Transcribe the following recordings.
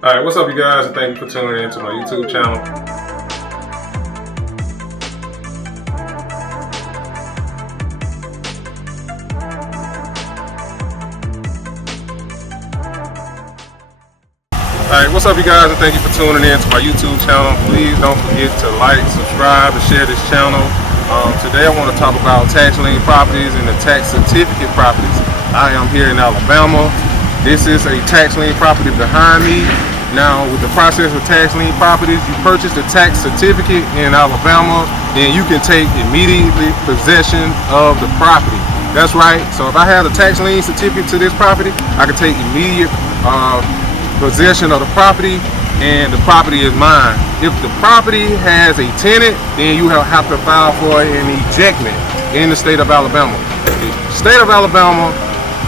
Alright, what's up you guys, and thank you for tuning in to my YouTube channel. Alright, what's up you guys, and thank you for tuning in to my YouTube channel. Please don't forget to like, subscribe, and share this channel. Today I want to talk about tax lien properties and the tax certificate properties. I am here in Alabama. This is a tax lien property behind me. Now, with the process of tax lien properties, you purchase the tax certificate in Alabama, and you can take immediately possession of the property. That's right. So if I have a tax lien certificate to this property, I can take immediate possession of the property, and the property is mine. If the property has a tenant, then you have to file for an ejectment in the state of Alabama. The state of Alabama,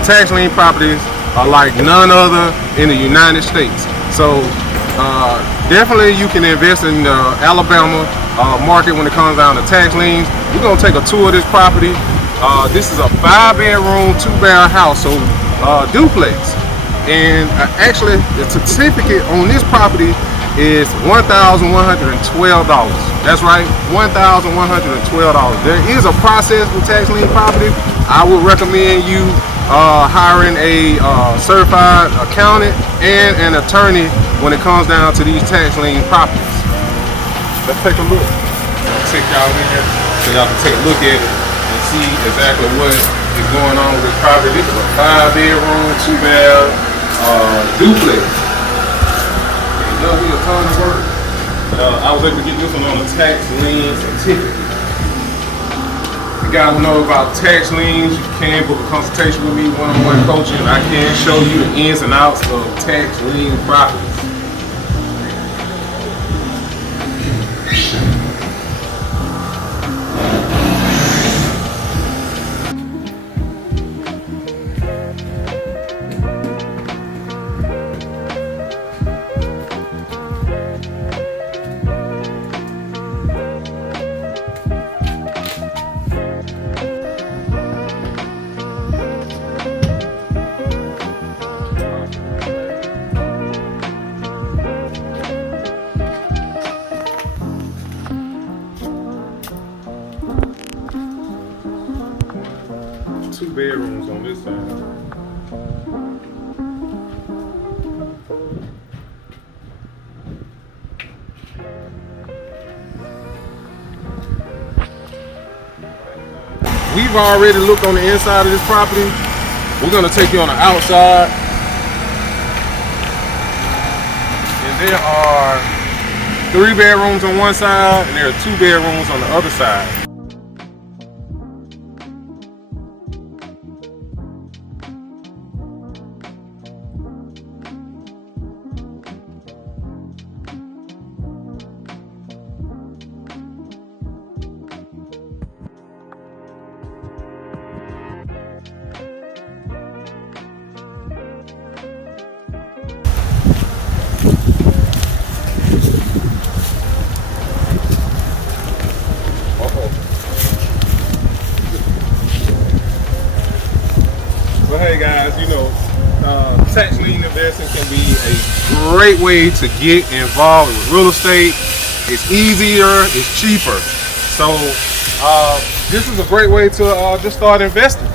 tax lien properties are like none other in the United States. So definitely you can invest in the Alabama market when it comes down to tax liens. We're gonna take a tour of this property. This is a 5-bedroom, 2-bath house, so duplex. And actually the certificate on this property is $1,112. That's right, $1,112. There is a process with tax lien property. I would recommend you hiring a certified accountant and an attorney when it comes down to these tax lien properties. Let's take a look. I'll take y'all in here so y'all can take a look at it and see exactly what is going on with this property. This is a 5-bedroom, 2-bath duplex. It does me a ton of work. I was able to get this one on a tax lien certificate. If you guys know about tax liens, you can book a consultation with me, one-on-one coaching. I can show you the ins and outs of tax lien properties. Two bedrooms on this side. We've already looked on the inside of this property. We're gonna take you on the outside. And there are 3 bedrooms on one side, and there are 2 bedrooms on the other side. Well, hey guys, you know, tax lien investing can be a great way to get involved with real estate. It's easier, it's cheaper. So this is a great way to just start investing.